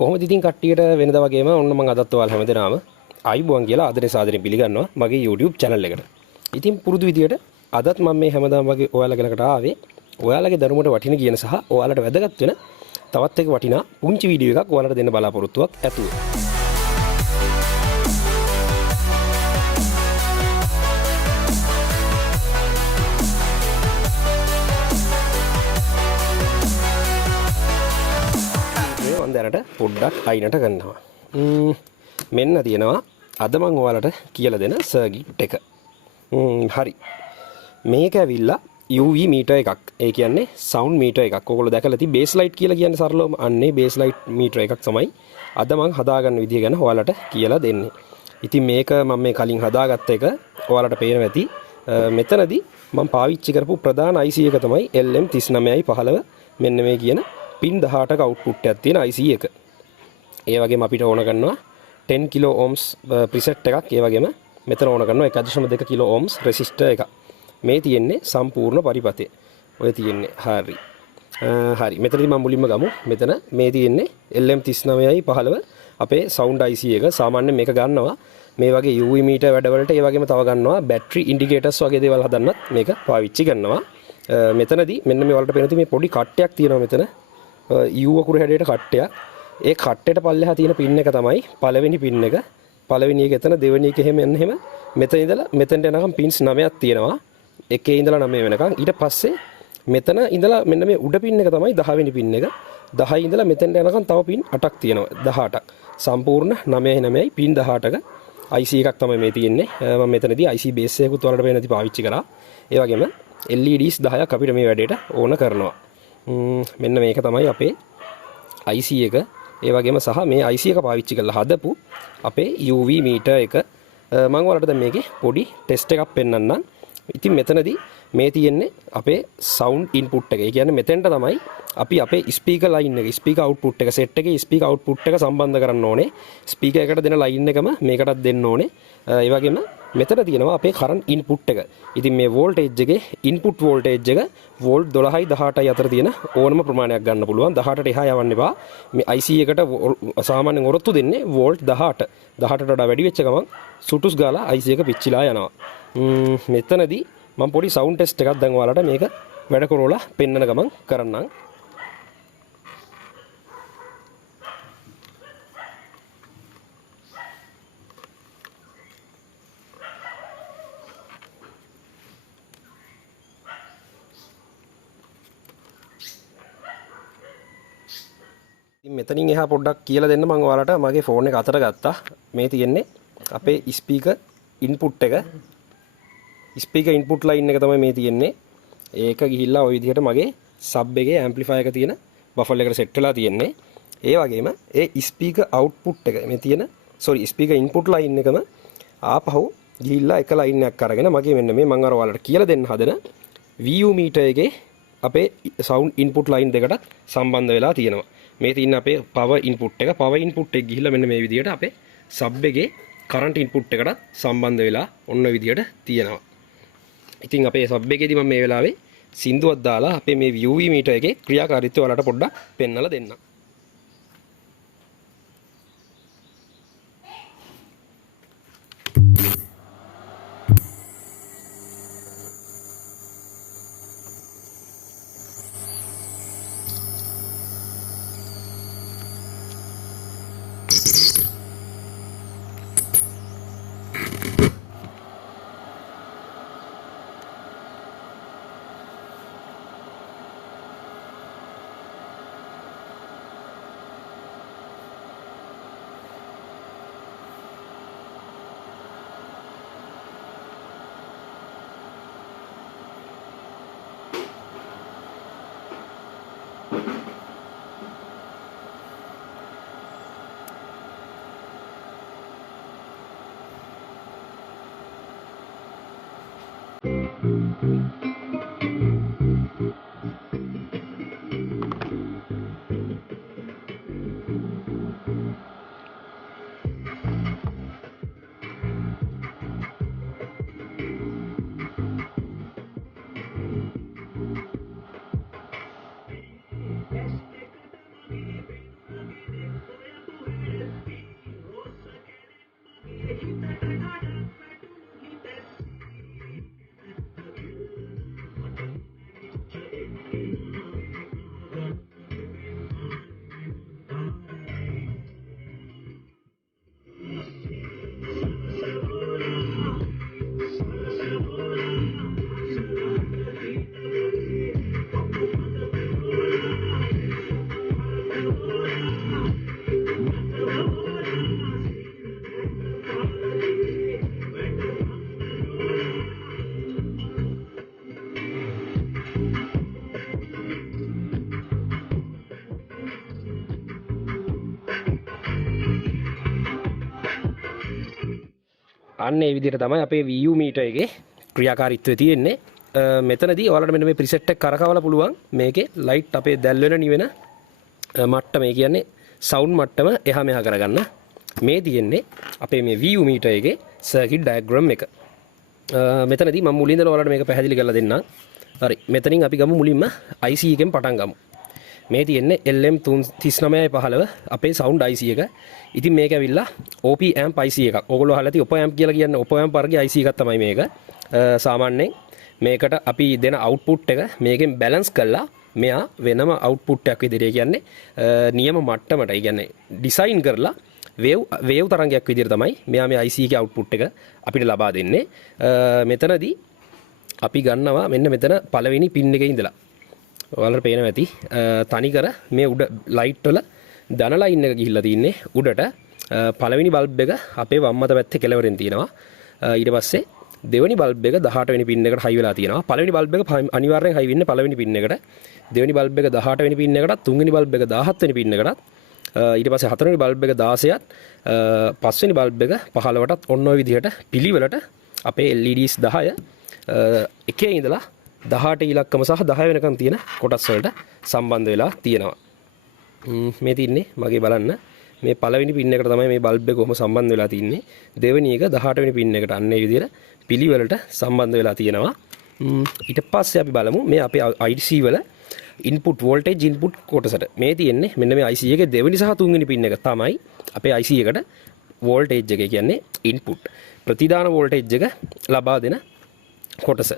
කොහොමද ඉතින් කට්ටියට වෙනදා වගේම ඔන්න මම අදත් ඔයාලා හැමදේම ආයිබෝන් කියලා ආදරේ සාදරේ පිළිගන්නවා මගේ YouTube channel එකට. ඉතින් පුරුදු විදියට අදත් මම මේ හැමදාම වගේ ඔයාලා ගෙනකට ආවේ ඔයාලගේ දරුමුට වටින කියන සහ ඔයාලට වැදගත් වෙන තවත් එක වටිනා පුංචි වීඩියෝ එකක් ඔයාලට දෙන්න බලාපොරොත්තුවක් ඇතුව. දැනට පොඩ්ඩක් අයිනට ගන්නවා. මෙන්න තියෙනවා අද මම ඔයාලට කියලා දෙන සර්කිට් එක. හරි. මේක ඇවිල්ලා UV මීටර් එකක්. ඒ කියන්නේ සවුන්ඩ් මීටර් එකක්. ඔයගොල්ලෝ දැකලා ඇති බේස් ලයිට් කියලා කියන්නේ සරලවම අන්නේ බේස් ලයිට් මීටර් එකක් තමයි අද මම හදාගන්න විදිය ගැන ඔයාලට කියලා දෙන්නේ. ඉතින් මේක මම මේ කලින් හදාගත්ත එක ඔයාලට පේනවා ඇති. මෙතනදී මම පාවිච්චි කරපු ප්‍රධාන IC එක තමයි LM3915 මෙන්න මේ කියන පින් 18ක අවුට්පුට් එකක් තියෙන IC එක. ඒ වගේම අපිට ඕන කරනවා 10 කිලෝ ඕම්ස් ප්‍රිසෙට් එකක්. ඒ වගේම මෙතන ඕන කරනවා 1.2 කිලෝ ඕම්ස් රෙසිස්ටර් එකක්. මේ තියෙන්නේ සම්පූර්ණ පරිපතේ. ඔය තියෙන්නේ හරි. හරි. මෙතනදී මම මුලින්ම ගමු. මෙතන මේ තියෙන්නේ LM3915 අපේ සවුන්ඩ් IC එක. සාමාන්‍යයෙන් මේක ගන්නවා මේ වගේ UV මීටර් වැඩවලට. ඒ වගේම තව ගන්නවා බැටරි ඉන්ඩිකේටර්ස් වගේ දේවල් හදන්නත් මේක පාවිච්චි කරනවා. මෙතනදී මෙන්න මේ වලට පේන මේ පොඩි කට්ටයක් තියෙනවා මෙතන. U අකුර හැඩයට කට්ටයක්. ඒ කට්ටේට පල්ලෙහා තියෙන පින් එක තමයි පළවෙනි පින් එක. පළවෙනි එක එතන, දෙවෙනි එක එහෙම එන්න එහෙම. මෙතන ඉඳලා මෙතෙන්ට යනකම් පින්ස් 9ක් තියෙනවා. එකේ ඉඳලා 9 වෙනකම්. ඊට පස්සේ මෙතන ඉඳලා මෙන්න මේ උඩ පින් එක තමයි 10 වෙනි පින් එක. 10 ඉඳලා මෙතෙන්ට යනකම් තව පින් 8ක් තියෙනවා. 18ක්. සම්පූර්ණ 9යි පින් 18ක IC එකක් තමයි මේ තියෙන්නේ. මම මෙතනදී IC බේස් එකකුත් වලට වෙනදි පාවිච්චි කරා. ඒ වගේම LEDs 10ක් අපිට මේ වැඩේට ඕන කරනවා. මෙන්න මේක තමයි අපේ IC එක. ඒ වගේම සහ මේ IC එක පාවිච්චි කරලා හදපු අපේ UV මීටර් එක. මම ඔයාලට දැන් මේකේ පොඩි ටෙස්ට් එකක් පෙන්නන්නම්. ඉතින් මෙතනදී මේ තියෙන්නේ අපේ සවුන්ඩ් ඉන්පුට් එක. ඒ කියන්නේ මෙතෙන්ට තමයි අපි අපේ ස්පීකර් ලයින් එක, ස්පීකර් අවුට්පුට් එක, සෙට් එකේ ස්පීකර් අවුට්පුට් එක සම්බන්ධ කරන්න ඕනේ. ස්පීකර් එකට දෙන ලයින් එකම මේකටත් දෙන්න ඕනේ. ඒ වගේම මෙතන තියෙනවා අපේ කරන්ට් ඉන්පුට් එක. ඉතින් මේ වෝල්ටේජ් එකේ ඉන්පුට් වෝල්ටේජ් එක වෝල්ට් 12යි 18යි අතර තියෙන ඕනම ප්‍රමාණයක් ගන්න පුළුවන්. 18ට එහා යවන්න එපා. මේ IC එකට සාමාන්‍යයෙන් ඔරොත්තු දෙන්නේ වෝල්ට් 18. 18ට වඩා වැඩි වෙච්ච ගමන් සුටුස් ගාලා IC එක පිච්චිලා යනවා. මෙතනදී මම පොඩි සවුන්ඩ් ටෙස්ට් එකක් දැන් ඔයාලට මේක වැඩ කරවලා පෙන්නන ගමන් කරන්නම්. මෙතනින් එහා පොඩ්ඩක් කියලා දෙන්න මම ඔයාලට මගේ ෆෝන් එක අතට ගත්තා. මේ තියෙන්නේ අපේ ස්පීකර් ඉන්පුට් එක. ස්පීකර් ඉන්පුට් ලයින් එක තමයි මේ තියෙන්නේ. ඒක ගිහිල්ලා ওই විදිහට මගේ සබ් එකේ ඇම්ප්ලිෆයර් එක තියෙන බෆල් එකට සෙට් වෙලා තියෙන්නේ. ඒ වගේම ඒ ස්පීකර් අවුට්පුට් එක මේ තියෙන ස්පීකර් ඉන්පුට් ලයින් එකම ආපහු ගිහිල්ලා එක ලයින් එකක් අරගෙන මගේ මෙන්න මේ මම අර ඔයාලට කියලා දෙන්න හදන VU මීටර් එකේ අපේ සවුන්ඩ් ඉන්පුට් ලයින් දෙකට සම්බන්ධ වෙලා තියෙනවා. මේ තියෙන අපේ පවර් ඉන්පුට් එක. පවර් ඉන්පුට් එක ගිහිල්ලා මෙන්න මේ විදිහට අපේ සබ් එකේ කරන්ට් ඉන්පුට් එකට සම්බන්ධ වෙලා ඔන්න විදිහට තියෙනවා. ඉතින් අපේ සබ් එකේදී මම මේ වෙලාවේ සින්දුවක් දාලා අපේ මේ UV මීටර් එකේ ක්‍රියාකාරීත්වය වලට පොඩ්ඩක් පෙන්වලා දෙන්නම්. අන්න ඒ විදිහට තමයි අපේ VU මීටර් එකේ ක්‍රියාකාරීත්වය තියෙන්නේ. මෙතනදී ඔයාලට මෙන්න මේ ප්‍රිසෙට් එක කරකවලා පුළුවන් මේකේ ලයිට් අපේ දැල් වෙන නිවෙන මට්ටම, ඒ කියන්නේ සවුන්ඩ් මට්ටම එහා මෙහා කරගන්න. මේ තියෙන්නේ අපේ මේ VU මීටර් එකේ සර්කිට් ඩයග්‍රෑම් එක. මෙතනදී මම මුලින්දල ඔයාලට මේක පැහැදිලි කරලා දෙන්නම්. හරි, මෙතනින් අපි ගමු මුලින්ම IC එකෙන් පටන් ගමු. මේ තියෙන්නේ LM3915 අපේ සවුන්ඩ් IC එක. ඉතින් මේක ඇවිල්ලා OP amp IC එකක්. ඕගොල්ලෝ අහලා තියෙ OP amp කියලා කියන්නේ OP amp වර්ගයේ IC එකක් තමයි මේක. සාමාන්‍යයෙන් මේකට අපි දෙන අවුට්පුට් එක මේකෙන් බැලන්ස් කරලා මෙයා වෙනම අවුට්පුට් එකක් විදිහට කියන්නේ නියම මට්ටමට, ඒ කියන්නේ ඩිසයින් කරලා වේව් තරංගයක් විදිහට තමයි මෙයා මේ IC එකේ අවුට්පුට් එක අපිට ලබා දෙන්නේ. මෙතනදී අපි ගන්නවා මෙන්න මෙතන පළවෙනි පින් එකේ ඉඳලා. ඔයාලට පේනවා ඇති තනිකර මේ උඩ ලයිට් වල ධන ලයින් එක ගිහිල්ලා තින්නේ උඩට. පළවෙනි බල්බ් එක අපේ වම් අත පැත්තේ කෙළවරෙන් තියෙනවා. ඊට පස්සේ දෙවෙනි බල්බ් එක 18 වෙනි පින් එකට හයි වෙලා තියෙනවා. පළවෙනි බල්බ් එක අනිවාර්යෙන් හයි වෙන්නේ පළවෙනි පින් එකට. දෙවෙනි බල්බ් එක 18 වෙනි පින් එකටත්, තුන්වෙනි බල්බ් එක 17 වෙනි පින් එකටත්, ඊට පස්සේ හතරවෙනි බල්බ් එක 16ත්, පස්වෙනි බල්බ් එක 15ටත් ඔන්න ඔය විදිහට පිළිවෙලට අපේ LEDs 10 එකේ ඉඳලා 18 ඉලක්කම සහ 10 වෙනකන් තියෙන කොටස් වලට සම්බන්ධ වෙලා තියෙනවා. මේ තින්නේ මගේ බලන්න මේ පළවෙනි පින් එකට තමයි මේ බල්බ් එක කොහොම සම්බන්ධ වෙලා තින්නේ. දෙවෙනි එක 18 වෙනි පින් එකට අන්න ඒ විදිහට පිළිවෙලට සම්බන්ධ වෙලා තියෙනවා. ඊට පස්සේ අපි බලමු මේ අපේ IC වල ඉන්පුට් වෝල්ටේජ් ඉන්පුට් කොටසට. මේ තියෙන්නේ මෙන්න මේ IC එකේ දෙවෙනි සහ තුන්වෙනි පින් එක තමයි අපේ IC එකට වෝල්ටේජ් එක කියන්නේ ඉන්පුට් ප්‍රතිදාන වෝල්ටේජ් එක ලබා දෙන කොටස.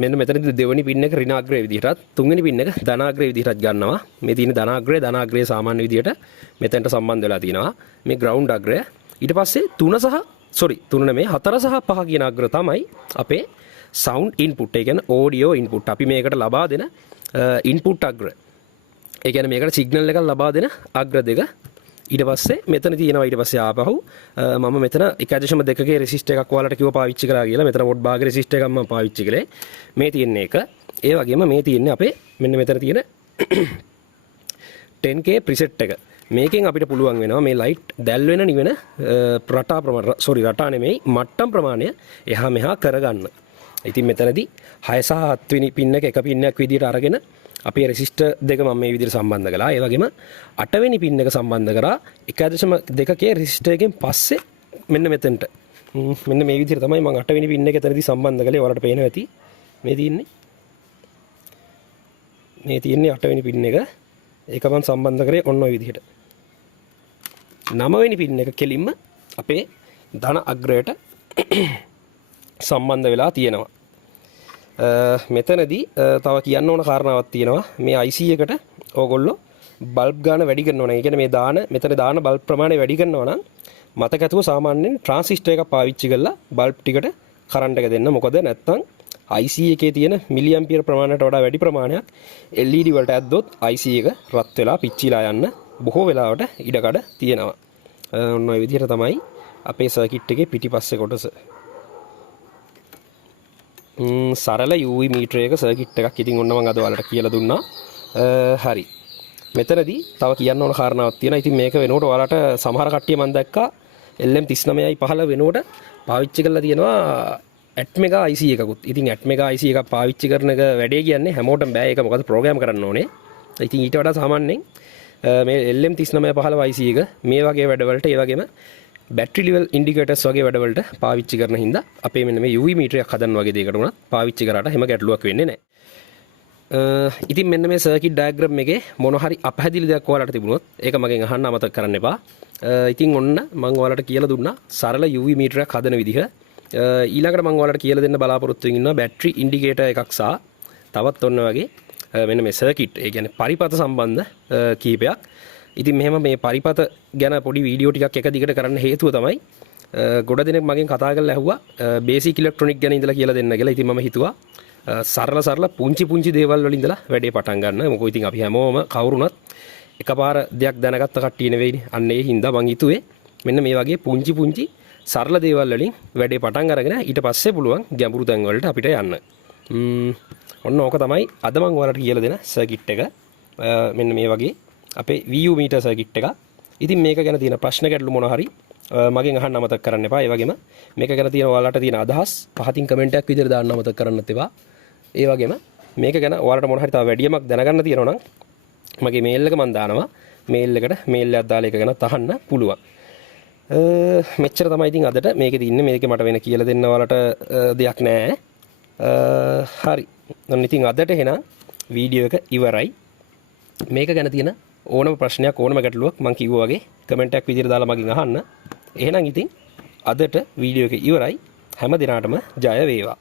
මෙන්න මෙතනදී දෙවෙනි පින් එක ඍණාග්‍රය විදිහටත්, තුන්වෙනි පින් එක ධනාග්‍රය විදිහටත් ගන්නවා. මේ තියෙන ධනාග්‍රය සාමාන්‍ය විදිහට මෙතනට සම්බන්ධ වෙලා තියෙනවා. මේ ග්‍රවුන්ඩ් අග්‍රය. ඊට පස්සේ 4 සහ 5 කියන අග්‍ර තමයි අපේ සවුන්ඩ් ඉන්පුට්, ඒ කියන්නේ ඔඩියෝ ඉන්පුට්. අපි මේකට ලබා දෙන ඉන්පුට් අග්‍ර. ඒ කියන්නේ මේකට සිග්නල් එකක් ලබා දෙන අග්‍ර දෙක. ඊට පස්සේ මෙතන තියෙනවා ඊට පස්සේ ආපහු මම මෙතන 1.2 රෙසිස්ටර් එකක් ඔයාලට කිව්ව පාවිච්චි කරා කියලා. මෙතන වොට් භාග රෙසිස්ටර් එකක් මම පාවිච්චි කළේ. මේ තියෙන්නේ එක. ඒ වගේම මේ තියෙන්නේ අපේ මෙන්න මෙතන තියෙන 10K ප්‍රිසෙට් එක. මේකෙන් අපිට පුළුවන් වෙනවා මේ ලයිට් දැල් වෙන නිවෙන රටා නෙමෙයි මට්ටම් ප්‍රමාණය එහා මෙහා කරගන්න. ඉතින් මෙතනදී 6 සහ 7 වෙනි පින් එක පින්නක් විදිහට අරගෙන අපේ රෙසිස්ටර් දෙක මම මේ විදිහට සම්බන්ධ කළා. ඒ වගේම 8 වෙනි පින් එක සම්බන්ධ කරා 1.2K රෙසිස්ටර් එකෙන් පස්සේ මෙන්න මෙතනට. මෙන්න මේ විදිහට තමයි මම 8 වෙනි පින් එක එතනදී සම්බන්ධ කළේ. ඔයාලට පේනවා ඇති. මේ තියෙන්නේ 8 වෙනි පින් එක. ඒක මම සම්බන්ධ කරේ ඔන්න ඔය විදිහට. 9 වෙනි පින් එක කෙලින්ම අපේ ධන අග්‍රයට සම්බන්ධ වෙලා තියෙනවා. මෙතනදී තව කියන්න ඕන කාරණාවක් තියෙනවා. මේ IC එකට ඕගොල්ලෝ බල්බ් ගාන වැඩි කරනවා නම්, ඒ කියන්නේ මේ මෙතන දාන බල්බ් ප්‍රමාණය වැඩි කරනවා නම් මතක ඇතුව සාමාන්‍යයෙන් ට්‍රාන්සිස්ටර් එකක් පාවිච්චි කරලා බල්බ් ටිකට කරන්ට් එක දෙන්න. මොකද නැත්තම් IC එකේ තියෙන මිලි ඇම්පියර් ප්‍රමාණයට වඩා වැඩි ප්‍රමාණයක් LED වලට ඇද්දොත් IC එක රත් වෙලා පිච්චිලා යන්න බොහෝ වෙලාවට ඉඩකඩ තියෙනවා. ඔන්න ඔය විදිහට තමයි අපේ සර්කිට් එකේ පිටිපස්සේ කොටස. සරල UV මීටර් එක සර්කිට් එකක්. ඉතින් ඔන්න මම අද ඔයාලට කියලා දුන්නා. හරි. මෙතනදී තව කියන්න ඕන කාරණාවක් තියෙනවා. ඉතින් මේක වෙනකොට ඔයාලට සමහර කට්ටිය මම දැක්කා LM3915 වෙනකොට පාවිච්චි කරලා තියෙනවා ඇට්මෙගා IC එකකුත්. ඉතින් ඇට්මෙගා IC එකක් පාවිච්චි කරන එක වැඩේ කියන්නේ හැමෝටම බෑ. ඒක මොකද ප්‍රෝග්‍රෑම් කරන්න ඕනේ. ඉතින් ඊට වඩා සාමාන්‍යයෙන් මේ LM3915 IC එක මේ වගේ වැඩවලට, ඒ වගේම බැටරි ලෙවල් ඉන්ඩිකේටර්ස් වගේ වැඩවලට පාවිච්චි කරන හින්දා අපේ මෙන්න මේ UV මීටරයක් හදන්න වගේ දෙයකට උනත් පාවිච්චි කරාට හැම ගැටලුවක් වෙන්නේ නැහැ. ඉතින් මෙන්න මේ සර්කිට් ඩයග්‍රෑම් එකේ මොන හරි අපහැදිලි දෙයක් ඔයාලට තිබුණොත් ඒක මගෙන් අහන්න අමතක කරන්න එපා. ඉතින් ඔන්න මම ඔයාලට කියලා දුන්නා සරල UV මීටරයක් හදන විදිහ. ඊළඟට මම ඔයාලට කියලා දෙන්න බලාපොරොත්තු වෙනවා බැටරි ඉන්ඩිකේටර් එකක් සහ තවත් ඔන්න වගේ මෙන්න මේ සර්කිට්, ඒ කියන්නේ පරිපථ සම්බන්ධ කීපයක්. ඉතින් මෙහෙම මේ පරිපථ ගැන පොඩි වීඩියෝ ටිකක් එක දිගට කරන්න හේතුව තමයි ගොඩ දෙනෙක් මගෙන් කතා කරලා ඇහුවා බේසික් ඉලෙක්ට්‍රොනික් ගැන ඉඳලා කියලා දෙන්න කියලා. ඉතින් මම හිතුවා සරල පුංචි දේවල් වලින් ඉඳලා වැඩේ පටන් ගන්න. මොකද ඉතින් අපි හැමෝම කවුරුණත් එකපාර දෙයක් දැනගත්ත කට්ටිය නෙවෙයිනේ. අන්න ඒ හින්දා මං හිතුවේ මෙන්න මේ වගේ පුංචි සරල දේවල් වලින් වැඩේ පටන් අරගෙන ඊට පස්සේ පුළුවන් ගැඹුරු තැන් වලට අපිට යන්න. ඔන්න ඕක තමයි අද මම ඔයාලට කියලා දෙන සර්කිට් එක. මෙන්න මේ වගේ අපේ VU මීටර් සර්කිට් එක. ඉතින් මේක ගැන තියෙන ප්‍රශ්න ගැටලු මොන හරි මගෙන් අහන්න අමතක කරන්න එපා. ඒ වගේම මේක ගැන තියෙන ඔයාලට තියෙන අදහස් පහතින් කමෙන්ට් එකක් විදිහට දාන්න අමතක කරන්නත් එපා. ඒ වගේම මේක ගැන ඔයාලට මොන හරි තව වැඩියමක් දැනගන්න තියෙනවා නම් මගේ මේල් එක මම දානවා. මේල් එකට මේල් එකක් දාලා ඒක ගැන අහන්න පුළුවන්. මෙච්චර තමයි ඉතින් අදට මේකේ ඉන්නේ. මේකේ මට වෙන කියලා දෙන්න ඔයාලට දෙයක් නැහැ. හරි. නම් ඉතින් අදට එහෙනම් වීඩියෝ එක ඉවරයි. මේක ගැන තියෙන ඕනම ප්‍රශ්නයක් ඕනම ගැටලුවක් මම කිව්වා වගේ කමෙන්ට් එකක් විදිහට දාලා මගෙන් අහන්න. එහෙනම් ඉතින් අදට වීඩියෝ එක ඉවරයි. හැම දිනාටම ජය වේවා.